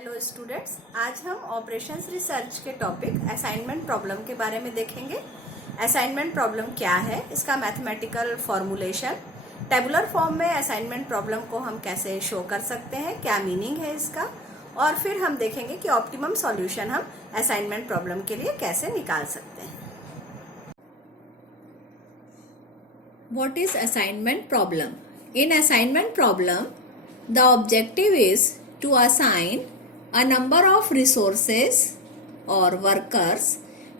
Hello students, आज हम operations research के टॉपिक असाइनमेंट प्रॉब्लम के बारे में देखेंगे। असाइनमेंट प्रॉब्लम क्या है, इसका मैथमेटिकल फॉर्मूलेशन, टेबुलर फॉर्म में असाइनमेंट प्रॉब्लम को हम कैसे शो कर सकते हैं, क्या मीनिंग है इसका, और फिर हम देखेंगे कि ऑप्टिमम सॉल्यूशन हम असाइनमेंट प्रॉब्लम के लिए कैसे निकाल सकते हैं। What is assignment problem? In assignment problem, the objective is to assign a number of resources or workers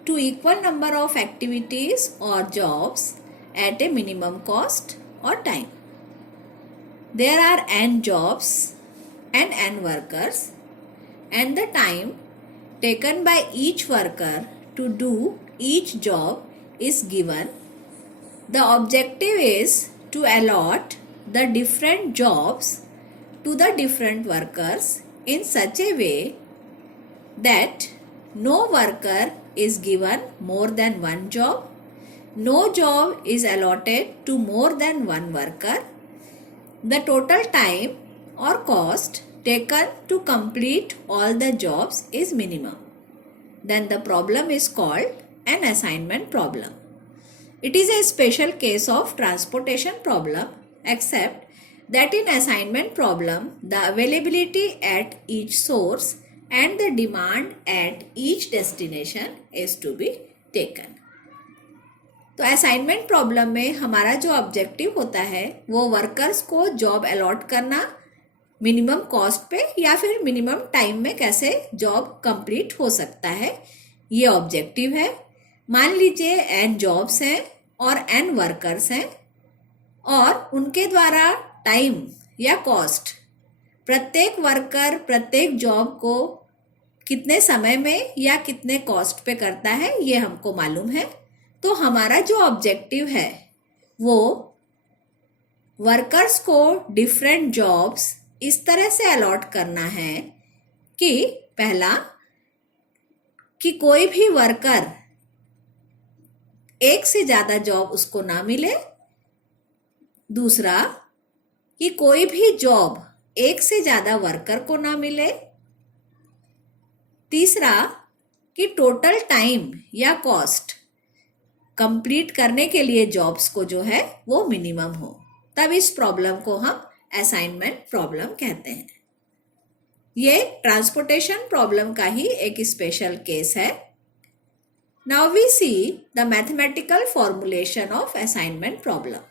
to equal number of activities or jobs at a minimum cost or time. There are n jobs and n workers, and the time taken by each worker to do each job is given. The objective is to allot the different jobs to the different workers in such a way that no worker is given more than one job, no job is allotted to more than one worker, the total time or cost taken to complete all the jobs is minimum. Then the problem is called an assignment problem. It is a special case of transportation problem, except that in assignment problem, the availability at each source and the demand at each destination is to be taken. तो assignment problem में हमारा जो objective होता है वो workers को job allot करना minimum cost पे या फिर मिनिमम टाइम में कैसे जॉब कंप्लीट हो सकता है, ये ऑब्जेक्टिव है। मान लीजिए n जॉब्स हैं और n वर्कर्स हैं और उनके द्वारा टाइम या कॉस्ट प्रत्येक वर्कर प्रत्येक जॉब को कितने समय में या कितने कॉस्ट पे करता है ये हमको मालूम है। तो हमारा जो ऑब्जेक्टिव है वो वर्कर्स को डिफरेंट जॉब्स इस तरह से अलॉट करना है कि पहला कि कोई भी वर्कर एक से ज़्यादा जॉब उसको ना मिले, दूसरा कि कोई भी जॉब एक से ज़्यादा वर्कर को ना मिले, तीसरा कि टोटल टाइम या कॉस्ट कंप्लीट करने के लिए जॉब्स को जो है वो मिनिमम हो। तब इस प्रॉब्लम को हम असाइनमेंट प्रॉब्लम कहते हैं। ये ट्रांसपोर्टेशन प्रॉब्लम का ही एक स्पेशल केस है। Now we see the mathematical formulation of assignment problem.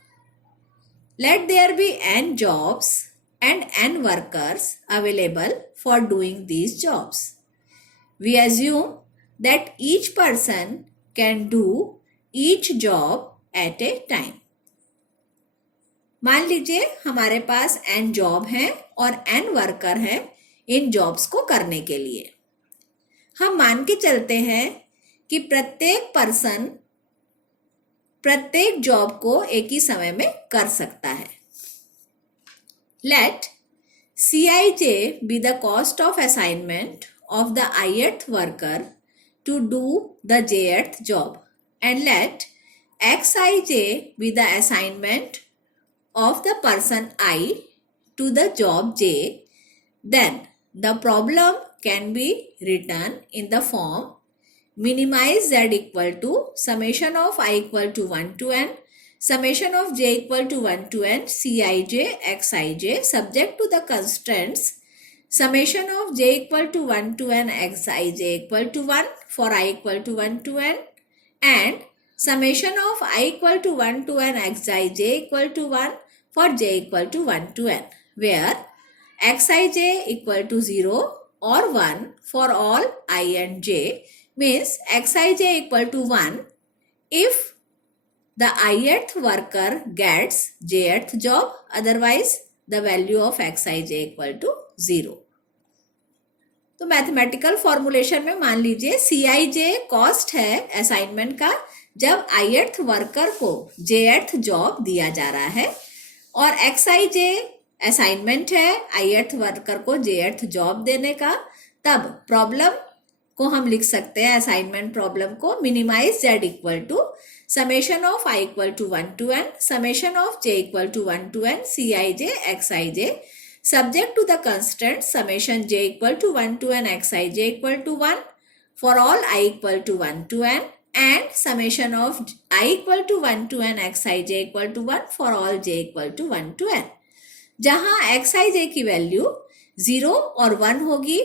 Let there be n jobs and n workers available for doing these jobs. We assume that each person can do each job at a time. मान लीजिए हमारे पास n job हैं और n worker हैं इन jobs को करने के लिए। हम मान के चलते हैं कि प्रत्येक पर्सन प्रत्येक जॉब को एक ही समय में कर सकता है। Let Cij be the cost of assignment of the ith worker to do the jth job, and let Xij be the assignment of the person I to the job j. Then the problem can be written in the form minimize z equal to summation of I equal to 1 to n, summation of j equal to 1 to n, Cij, Xij subject to the constraints summation of j equal to 1 to n, Xij equal to 1 for I equal to 1 to n, and summation of I equal to 1 to n, Xij equal to 1 for j equal to 1 to n, where Xij equal to 0 or 1 for all I and j means Xij equal to 1 if the ith worker gets jth job, otherwise the value of Xij equal to 0. तो mathematical formulation में मान लीजिए Cij cost है assignment का जब ith worker को jth job दिया जा रहा है, और Xij असाइनमेंट है ith वर्कर को jth जॉब देने का। तब प्रॉब्लम को हम लिख सकते हैं असाइनमेंट प्रॉब्लम को minimize z equal to summation of I equal to 1 to n, summation of j equal to 1 to n, Cij Xij subject to the constant summation j equal to 1 to n xi j equal to 1 for all I equal to 1 to n and summation of I equal to 1 to n xi j equal to 1 for all j equal to 1 to n, जहां xij की value 0 और 1 होगी।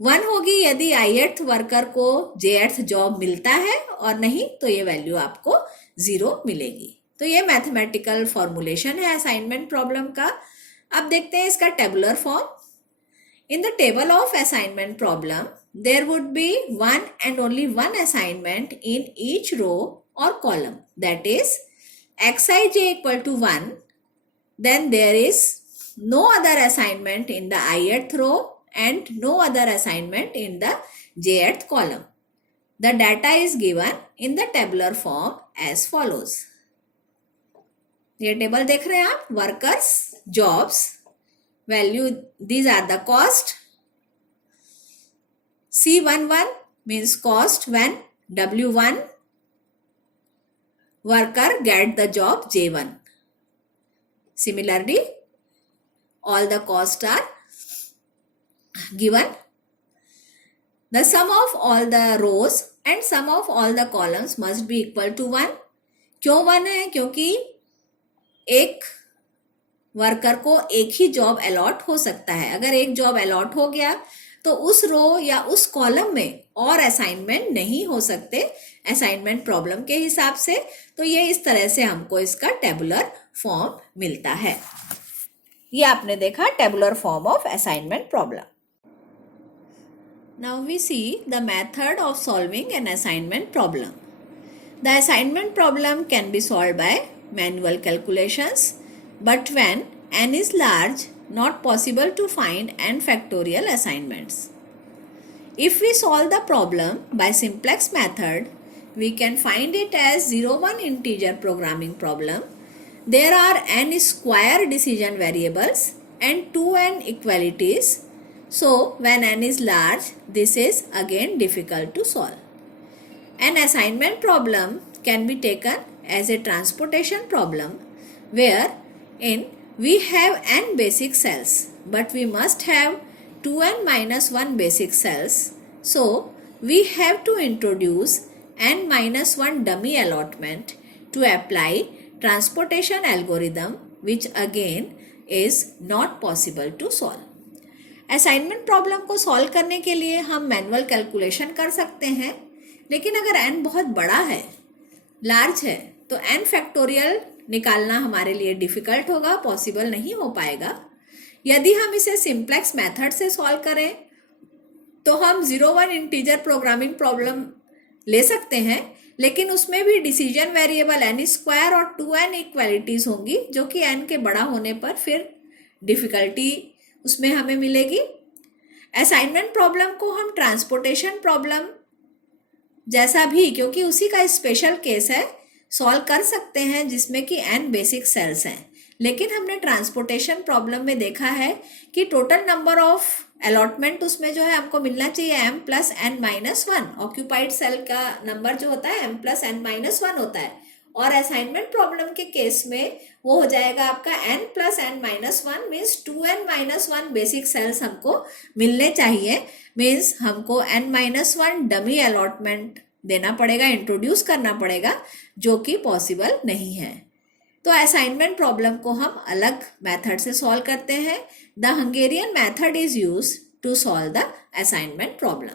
1 होगी यदि ith worker को jth job मिलता है और नहीं तो ये वैल्यू आपको 0 मिलेगी। तो ये मैथमेटिकल फॉर्मुलेशन है असाइनमेंट प्रॉब्लम का। अब देखते हैं इसका tabular form. In the table of assignment problem there would be one and only one assignment in each row और column, that is xij equal to 1, then there is no other assignment in the ith row and no other assignment in the jth column. The data is given in the tabular form as follows. ये table देख रहे हैं आप, workers, jobs, value, these are the cost. C11 means cost when W1 worker get the job J1. Similarly, all the costs are given. The sum of all the rows and sum of all the columns must be equal to 1. क्यों 1 है? क्योंकि एक worker को एक ही job allot हो सकता है। अगर एक जॉब अलॉट हो गया तो उस रो या उस कॉलम में और असाइनमेंट नहीं हो सकते असाइनमेंट प्रॉब्लम के हिसाब से। तो ये इस तरह से हमको इसका टेबुलर फॉर्म मिलता है। ये आपने देखा tabular form of assignment problem. Now we see the method of solving an assignment problem. The assignment problem can be solved by manual calculations, but when n is large, not possible to find n factorial assignments. If we solve the problem by simplex method, we can find it as 0-1 integer programming problem. There are n square decision variables and 2n equalities. So when n is large, this is again difficult to solve. An assignment problem can be taken as a transportation problem wherein we have n basic cells but we must have 2n minus 1 basic cells. So we have to introduce n minus 1 dummy allotment to apply transportation algorithm, which again is not possible to solve. Assignment problem को solve करने के लिए हम manual calculation कर सकते हैं, लेकिन अगर n बहुत बड़ा है, लार्ज है, तो n फैक्टोरियल निकालना हमारे लिए डिफिकल्ट होगा, पॉसिबल नहीं हो पाएगा। यदि हम इसे सिंप्लेक्स मेथड से सॉल्व करें तो हम 0-1 इंटीजर प्रोग्रामिंग प्रॉब्लम ले सकते हैं, लेकिन उसमें भी डिसीजन वेरिएबल n स्क्वायर और 2n इक्वालिटीज होंगी, जो कि n के बड़ा होने पर फिर डिफिकल्टी उसमें हमें मिलेगी। असाइनमेंट प्रॉब्लम को हम ट्रांसपोर्टेशन प्रॉब्लम जैसा भी, क्योंकि उसी का स्पेशल केस है, सॉल्व कर सकते हैं जिसमें कि n बेसिक सेल्स हैं। लेकिन हमने ट्रांसपोर्टेशन प्रॉब्लम में देखा है कि टोटल नंबर ऑफ अलॉटमेंट उसमें जो है हमको मिलना चाहिए m plus n minus 1। Occupied cell का नंबर जो होता है m प्लस n माइनस 1 होता है, और असाइनमेंट प्रॉब्लम के केस में वो हो जाएगा आपका n plus n minus 1 means 2n minus 1 basic cells हमको मिलने चाहिए। मीन्स हमको n माइनस 1 डमी अलॉटमेंट देना पड़ेगा, इंट्रोड्यूस करना पड़ेगा, जो कि पॉसिबल नहीं है। तो असाइनमेंट प्रॉब्लम को हम अलग मेथड से सॉल्व करते हैं। The Hungarian method is used to solve the assignment problem.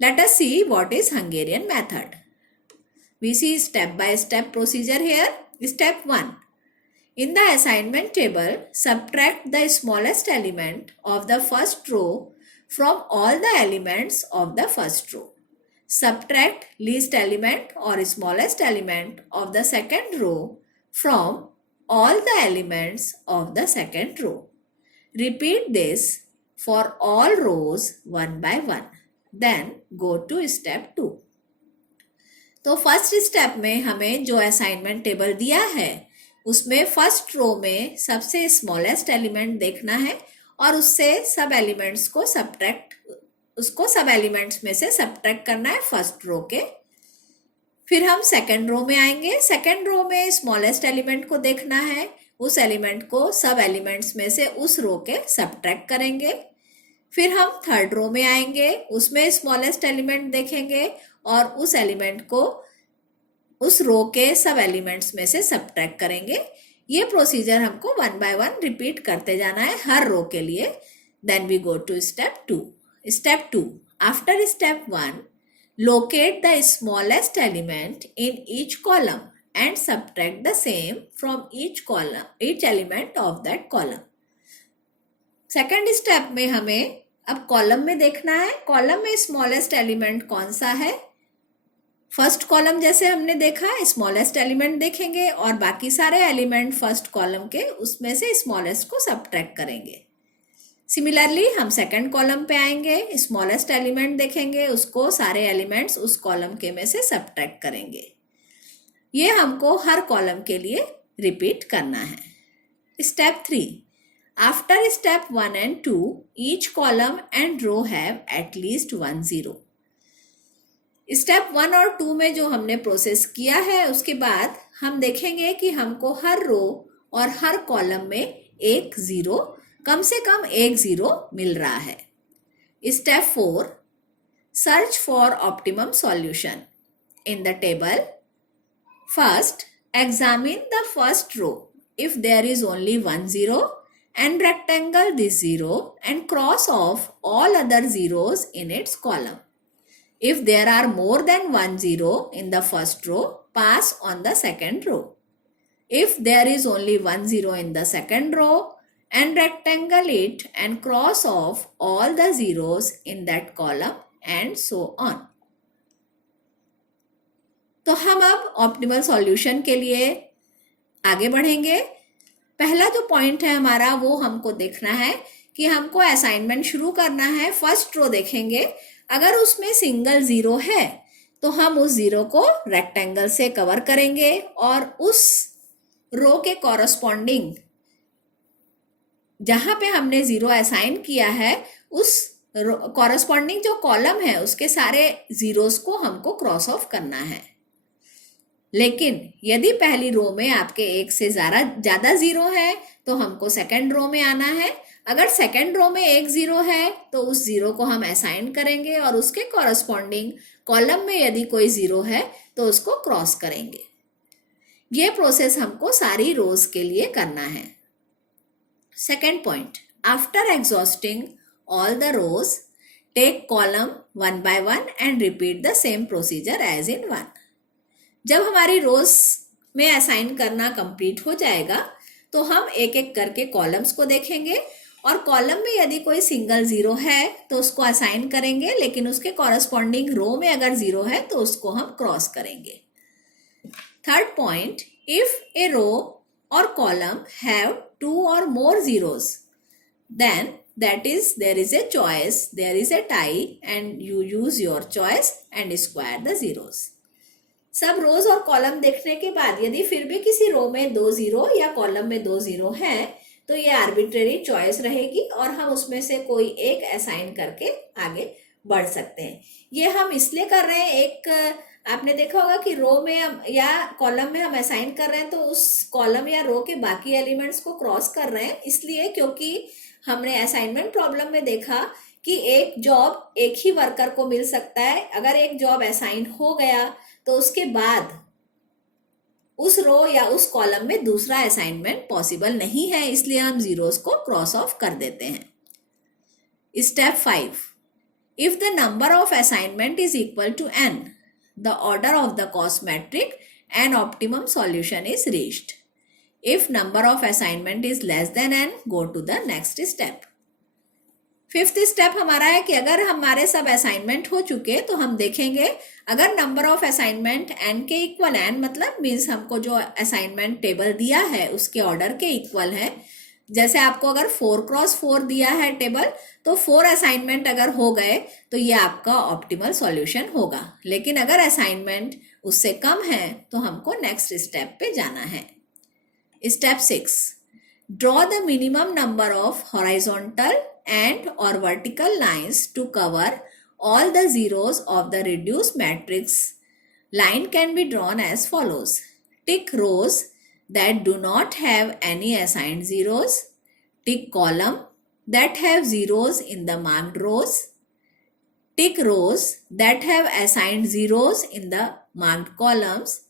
Let us see what is Hungarian method. We see step by step procedure here. Step 1. In the assignment table, subtract the smallest element of the first row from all the elements of the first row. Subtract least element or smallest element of the second row from all the elements of the second row. Repeat this for all rows one by one. Then go to step 2. तो first step में हमें जो assignment table दिया है उसमें first row में सबसे smallest element देखना है और उससे सब एलिमेंट्स को सब एलिमेंट्स में से सब्ट्रैक्ट करना है फर्स्ट रो के। फिर हम सेकंड रो में आएंगे। सेकंड रो में स्मॉलेस्ट एलिमेंट को देखना है, उस एलिमेंट को सब एलिमेंट्स में से उस रो के सब्ट्रैक्ट करेंगे। फिर हम थर्ड रो में आएंगे, उसमें स्मॉलेस्ट एलिमेंट देखेंगे और उस एलिमेंट को उस रो के सब एलिमेंट्स में से सब्ट्रैक्ट करेंगे। ये प्रोसीजर हमको 1 by 1 रिपीट करते जाना है हर रो के लिए। Then we go to step 2। Step 2, after step 1, locate the smallest element in each column and subtract the same from each element of that column. Second step में हमें अब column में देखना है, कॉलम में स्मॉलेस्ट एलिमेंट कौन सा है। फर्स्ट कॉलम जैसे हमने देखा, स्मॉलेस्ट एलिमेंट देखेंगे और बाकी सारे एलिमेंट फर्स्ट कॉलम के उसमें से स्मॉलेस्ट को सब्ट्रैक्ट करेंगे। सिमिलरली हम सेकंड कॉलम पे आएंगे, स्मॉलेस्ट एलिमेंट देखेंगे, उसको सारे एलिमेंट्स उस कॉलम के में से सब्ट्रैक्ट करेंगे। ये हमको हर कॉलम के लिए रिपीट करना है। Step 3, after step 1 and 2, each column and row have at least 1 0। Step 1 और 2 में जो हमने प्रोसेस किया है, उसके बाद हम देखेंगे कि हमको हर रो और हर कॉलम में एक जीरो, कम से कम एक जीरो मिल रहा है। Step 4, search for optimum solution in the table. First, examine the first row if there is only 1 0 and rectangle this 0 and cross off all other zeros in its column. If there are more than 1 0 in the first row, pass on the second row. If there is only 1 0 in the second row, and rectangle it and cross off all the zeros in that column and so on. तो हम अब optimal solution के लिए आगे बढ़ेंगे। पहला जो point है हमारा, वो हमको देखना है कि हमको असाइनमेंट शुरू करना है। फर्स्ट रो देखेंगे, अगर उसमें सिंगल जीरो है तो हम उस जीरो को रेक्टेंगल से कवर करेंगे और उस रो के कॉरस्पॉन्डिंग जहां पे हमने जीरो असाइन किया है, उस कॉरस्पॉन्डिंग जो कॉलम है उसके सारे जीरोस को हमको क्रॉस ऑफ करना है। लेकिन यदि पहली रो में आपके एक से ज्यादा जीरो है तो हमको सेकंड रो में आना है। अगर सेकंड रो में एक जीरो है तो उस जीरो को हम असाइन करेंगे और उसके कॉरस्पॉन्डिंग कॉलम में यदि कोई जीरो है तो उसको क्रॉस करेंगे। ये प्रोसेस हमको सारी रोज के लिए करना है। Second point, after exhausting all the rows, take column 1 by 1 and repeat the same procedure as in 1। जब हमारी रोज में असाइन करना कंप्लीट हो जाएगा तो हम एक एक करके कॉलम्स को देखेंगे और कॉलम में यदि कोई सिंगल जीरो है तो उसको असाइन करेंगे, लेकिन उसके कॉरस्पॉन्डिंग रो में अगर जीरो है तो उसको हम क्रॉस करेंगे। थर्ड पॉइंट, इफ ए रो और column have 2 or more zeros, then that is there is a choice, there is a tie and you use your choice and square the zeros. सब रोज और कॉलम देखने के बाद यदि फिर भी किसी रो में 2 जीरो या कॉलम में 2 जीरो है तो ये आर्बिट्रेरी चॉइस रहेगी और हम उसमें से कोई एक असाइन करके आगे बढ़ सकते हैं। ये हम इसलिए कर रहे हैं, एक आपने देखा होगा कि रो में या कॉलम में हम असाइन कर रहे हैं तो उस कॉलम या रो के बाकी एलिमेंट्स को क्रॉस कर रहे हैं, इसलिए क्योंकि हमने असाइनमेंट प्रॉब्लम में देखा कि एक जॉब एक ही वर्कर को मिल सकता है। अगर एक जॉब असाइन हो गया तो उसके बाद उस रो या उस कॉलम में दूसरा असाइनमेंट पॉसिबल नहीं है, इसलिए हम जीरोस को क्रॉस ऑफ कर देते हैं। Step 5, if the number of assignment is equal to n, the order of the cost metric and optimum solution is reached. If number of assignment is less than n, go to the next step. Fifth step हमारा है कि अगर हमारे सब assignment हो चुके तो हम देखेंगे अगर नंबर ऑफ असाइनमेंट n के इक्वल, n मतलब मीन्स हमको जो असाइनमेंट टेबल दिया है उसके ऑर्डर के इक्वल है। जैसे आपको अगर 4x4 दिया है टेबल तो 4 असाइनमेंट अगर हो गए तो ये आपका ऑप्टिमल सॉल्यूशन होगा। लेकिन अगर असाइनमेंट उससे कम है तो हमको नेक्स्ट स्टेप पे जाना है। Step 6, draw the minimum number of horizontal and और vertical lines to cover all the zeros of the reduce matrix. Line can be drawn as follows. Tick rows that do not have any assigned zeros. Tick column that have zeros in the marked rows. Tick rows that have assigned zeros in the marked columns.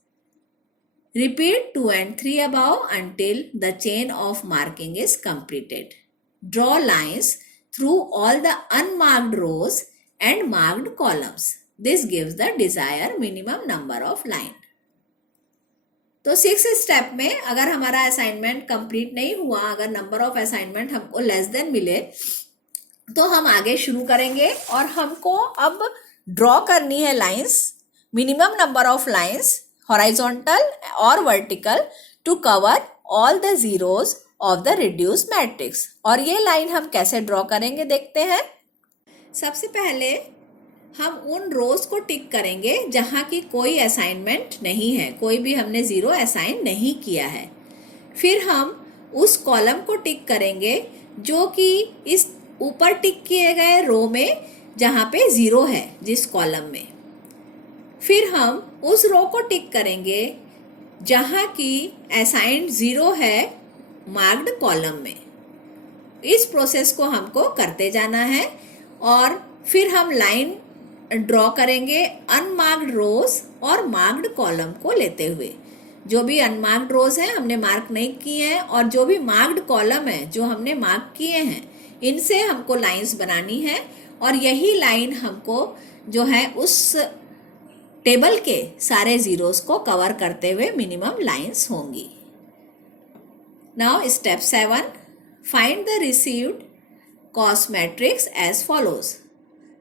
Repeat 2 and 3 above until the chain of marking is completed. Draw lines through all the unmarked rows and marked columns. This gives the desired minimum number of line. तो 6 step में अगर हमारा assignment complete नहीं हुआ, अगर number of assignment हमको less than मिले, तो हम आगे शुरू करेंगे और हमको अब ड्रॉ करनी है lines, minimum number of lines horizontal और vertical to cover all the zeros of the reduce matrix. और ये लाइन हम कैसे ड्रॉ करेंगे देखते हैं। सबसे पहले हम उन रोज को टिक करेंगे जहाँ की कोई असाइनमेंट नहीं है, कोई भी हमने ज़ीरो असाइन नहीं किया है। फिर हम उस कॉलम को टिक करेंगे जो कि इस ऊपर टिक किए गए रो में जहाँ पे ज़ीरो है जिस कॉलम में। फिर हम उस रो को टिक करेंगे जहाँ की असाइंड ज़ीरो है मार्क्ड कॉलम में। इस प्रोसेस को हमको करते जाना है और फिर हम लाइन ड्रॉ करेंगे अनमार्क्ड रोज और मार्क्ड कॉलम को लेते हुए। जो भी अनमार्क्ड रोज हैं हमने मार्क नहीं किए हैं और जो भी मार्क्ड कॉलम है जो हमने मार्क किए हैं, इनसे हमको लाइंस बनानी है और यही लाइन हमको जो है उस टेबल के सारे जीरोस को कवर करते हुए मिनिमम लाइंस होंगी। Now step 7, find the received cost matrix as follows.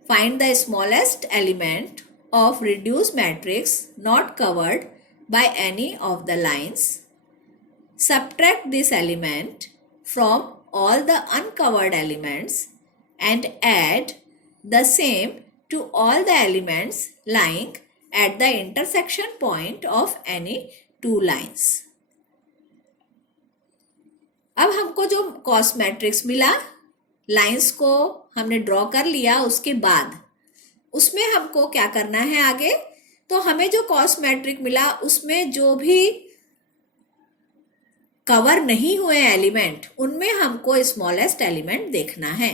Find the smallest element of reduced matrix not covered by any of the lines. Subtract this element from all the uncovered elements and add the same to all the elements lying at the intersection point of any two lines. अब हमको जो cost matrix मिला, lines को हमने draw कर लिया, उसके बाद उसमें हमको क्या करना है आगे। तो हमें जो कॉस्ट मैट्रिक मिला उसमें जो भी कवर नहीं हुए एलिमेंट, उनमें हमको स्मॉलेस्ट एलिमेंट देखना है।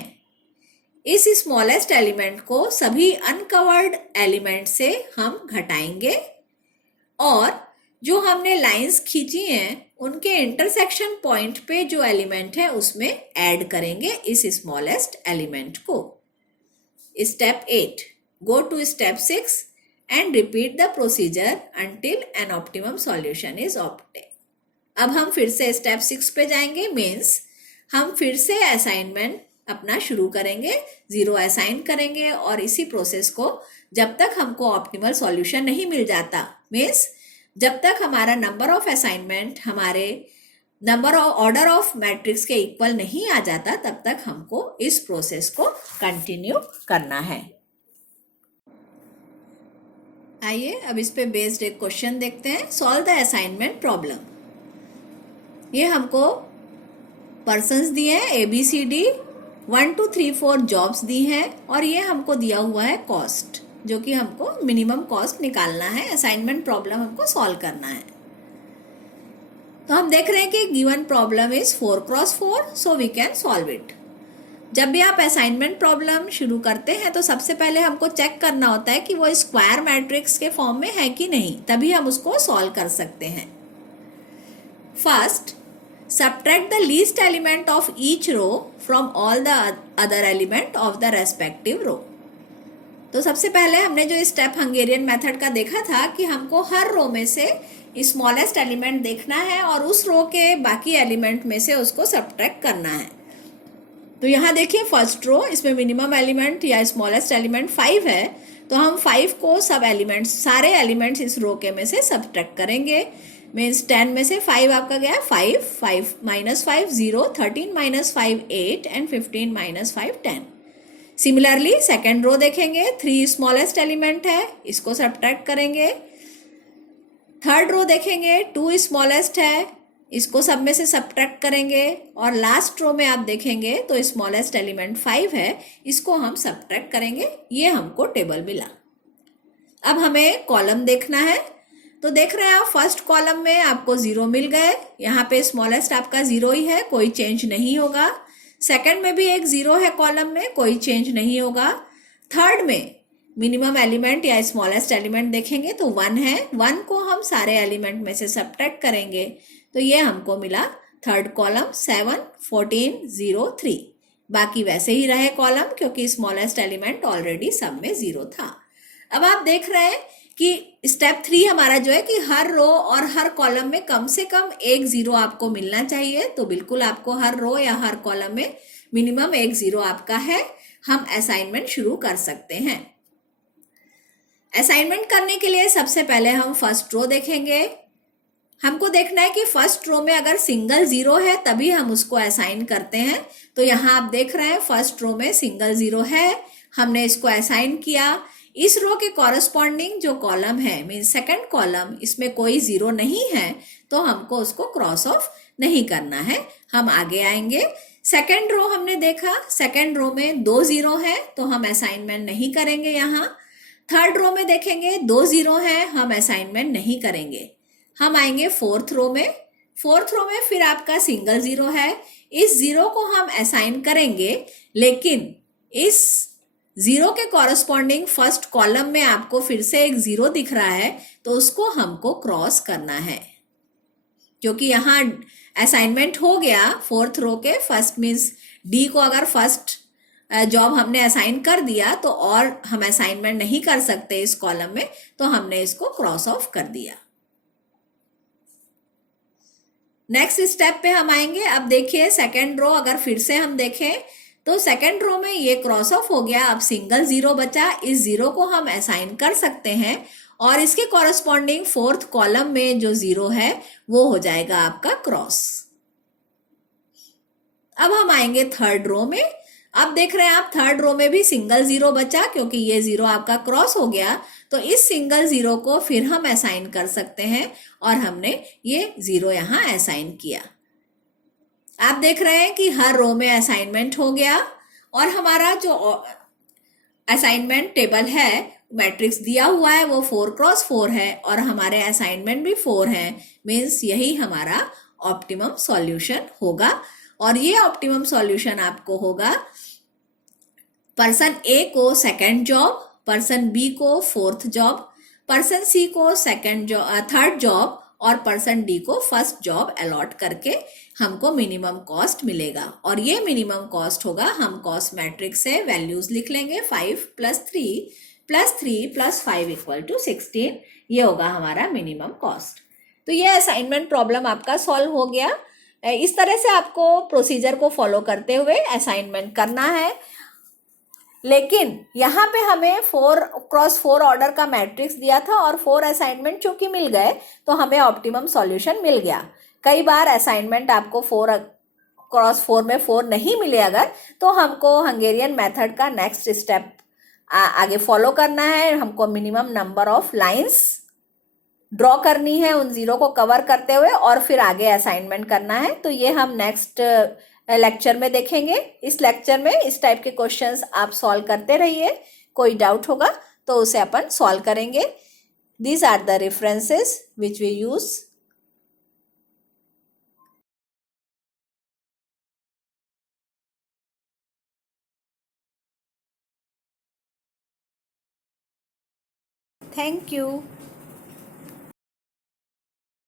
इस स्मॉलेस्ट एलिमेंट को सभी अनकवर्ड एलिमेंट से हम घटाएंगे और जो हमने लाइंस खींची हैं उनके इंटरसेक्शन पॉइंट पे जो एलिमेंट है उसमें ऐड करेंगे इस स्मॉलेस्ट एलिमेंट को। Step 8, go to step 6 and repeat the procedure until an optimum solution is obtain. अब हम फिर से स्टेप 6 पे जाएंगे, मीन्स हम फिर से असाइनमेंट अपना शुरू करेंगे, ज़ीरो असाइन करेंगे और इसी प्रोसेस को जब तक हमको ऑप्टिमल सॉल्यूशन नहीं मिल जाता, मीन्स जब तक हमारा नंबर ऑफ असाइनमेंट हमारे number of order of matrix के इक्वल नहीं आ जाता, तब तक हमको इस प्रोसेस को कंटिन्यू करना है। आइए अब इस पे बेस्ड एक क्वेश्चन देखते हैं। Solve the assignment problem. ये हमको पर्सन्स दिए हैं ABCD, 1 2 3 4 जॉब्स दी हैं और ये हमको दिया हुआ है कॉस्ट, जो कि हमको मिनिमम कॉस्ट निकालना है। असाइनमेंट प्रॉब्लम हमको सॉल्व करना है। तो हम देख रहे हैं कि given problem is 4x4, so we can solve it. जब भी आप असाइनमेंट प्रॉब्लम शुरू करते हैं तो सबसे पहले हमको चेक करना होता है कि वो स्क्वायर मैट्रिक्स के फॉर्म में है कि नहीं, तभी हम उसको सॉल्व कर सकते हैं। First, subtract the least element of each row from all the other element of the respective row। तो सबसे पहले हमने जो स्टेप हंगेरियन मेथड का देखा था कि हमको हर रो में से स्मॉलेस्ट एलिमेंट देखना है और उस रो के बाकी एलिमेंट में से उसको सब्ट्रैक्ट करना है। तो यहाँ देखिए फर्स्ट रो, इसमें मिनिमम एलिमेंट या स्मॉलेस्ट एलिमेंट 5 है, तो हम 5 को सब एलिमेंट्स, सारे एलिमेंट्स इस रो के में से सब्ट्रैक्ट करेंगे। मीन्स 10 में से 5 आपका गया 5, 5 - 5 0, 13 - 5 8 एंड 15 - 5 10। सिमिलरली सेकेंड रो देखेंगे, 3 स्मॉलेस्ट एलिमेंट है, इसको सब्ट्रैक्ट करेंगे। थर्ड रो देखेंगे, 2 स्मॉलेस्ट है, इसको सब में से सब्ट्रैक्ट करेंगे। और लास्ट रो में आप देखेंगे तो स्मॉलेस्ट एलिमेंट 5 है, इसको हम सब्ट्रैक्ट करेंगे। ये हमको टेबल मिला। अब हमें कॉलम देखना है। तो देख रहे हैं आप फर्स्ट कॉलम में आपको 0 मिल गए, यहाँ पे स्मॉलेस्ट आपका 0 ही है, कोई चेंज नहीं होगा। सेकंड में भी एक 0 है कॉलम में, कोई चेंज नहीं होगा। थर्ड में मिनिमम एलिमेंट या स्मॉलेस्ट एलिमेंट देखेंगे तो 1 है, 1 को हम सारे एलिमेंट में से सब्ट्रैक्ट करेंगे तो ये हमको मिला थर्ड कॉलम 7 14 0 3। बाकी वैसे ही रहे कॉलम क्योंकि स्मॉलेस्ट एलिमेंट ऑलरेडी सब में 0 था। अब आप देख रहे हैं कि स्टेप 3 हमारा जो है कि हर रो और हर कॉलम में कम से कम एक 0 आपको मिलना चाहिए। तो बिल्कुल आपको हर रो या हर कॉलम में मिनिमम एक 0 आपका है। हम असाइनमेंट शुरू कर सकते हैं। असाइनमेंट करने के लिए सबसे पहले हम फर्स्ट रो देखेंगे। हमको देखना है कि फर्स्ट रो में अगर सिंगल 0 है तभी हम उसको असाइन करते हैं। तो यहाँ आप देख रहे हैं फर्स्ट रो में सिंगल 0 है, हमने इसको असाइन किया। इस रो के कॉरस्पॉन्डिंग जो कॉलम है मीन सेकंड कॉलम, इसमें कोई 0 नहीं है तो हमको उसको क्रॉस ऑफ नहीं करना है, हम आगे आएंगे। सेकंड रो हमने देखा, सेकंड रो में 2 0 है तो हम असाइनमेंट नहीं करेंगे यहाँ। थर्ड रो में देखेंगे 2 0 है, हम असाइनमेंट नहीं करेंगे। हम आएंगे फोर्थ रो में। फोर्थ रो में फिर आपका सिंगल 0 है, इस 0 को हम असाइन करेंगे, लेकिन इस 0 के कॉरस्पॉन्डिंग फर्स्ट कॉलम में आपको फिर से एक 0 दिख रहा है तो उसको हमको क्रॉस करना है, क्योंकि यहाँ असाइनमेंट हो गया फोर्थ रो के फर्स्ट मीन्स डी को अगर फर्स्ट जॉब हमने असाइन कर दिया तो और हम असाइनमेंट नहीं कर सकते इस कॉलम में, तो हमने इसको क्रॉस ऑफ कर दिया। नेक्स्ट स्टेप पे हम आएंगे। अब देखिए सेकंड रो अगर फिर से हम देखें तो सेकंड रो में ये क्रॉस ऑफ हो गया, अब सिंगल 0 बचा। इस 0 को हम असाइन कर सकते हैं और इसके कॉरस्पॉन्डिंग फोर्थ कॉलम में जो 0 है वो हो जाएगा आपका क्रॉस। अब हम आएंगे थर्ड रो में। अब देख रहे हैं आप थर्ड रो में भी सिंगल 0 बचा, क्योंकि ये 0 आपका क्रॉस हो गया तो इस सिंगल 0 को फिर हम असाइन कर सकते हैं और हमने ये 0 यहाँ असाइन किया। आप देख रहे हैं कि हर रो में असाइनमेंट हो गया और हमारा जो असाइनमेंट टेबल है मैट्रिक्स दिया हुआ है वो 4x4 है और हमारे असाइनमेंट भी 4 है, मीन्स यही हमारा ऑप्टिमम सॉल्यूशन होगा। और ये ऑप्टिमम सॉल्यूशन आपको होगा पर्सन ए को सेकंड जॉब, पर्सन बी को फोर्थ जॉब, पर्सन सी को थर्ड जॉब और पर्सन डी को फर्स्ट जॉब अलॉट करके हमको मिनिमम कॉस्ट मिलेगा। और ये मिनिमम कॉस्ट होगा, हम कॉस्ट मैट्रिक्स से वैल्यूज लिख लेंगे 5 + 3 + 5 = 16। ये होगा हमारा मिनिमम कॉस्ट। तो ये असाइनमेंट प्रॉब्लम आपका सॉल्व हो गया। इस तरह से आपको प्रोसीजर को फॉलो करते हुए असाइनमेंट करना है। लेकिन यहाँ पे हमें 4x4 ऑर्डर का मैट्रिक्स दिया था और 4 असाइनमेंट चूंकि मिल गए तो हमें ऑप्टिमम सॉल्यूशन मिल गया। कई बार असाइनमेंट आपको 4x4 में 4 नहीं मिले अगर, तो हमको हंगेरियन मेथड का नेक्स्ट स्टेप आगे फॉलो करना है। हमको minimum number of lines draw करनी है उन 0 को कवर करते हुए और फिर आगे असाइनमेंट करना है। तो ये हम नेक्स्ट लेक्चर में देखेंगे। इस लेक्चर में इस टाइप के क्वेश्चंस आप सॉल्व करते रहिए, कोई डाउट होगा तो उसे अपन सॉल्व करेंगे। These are the references which we use. Thank you.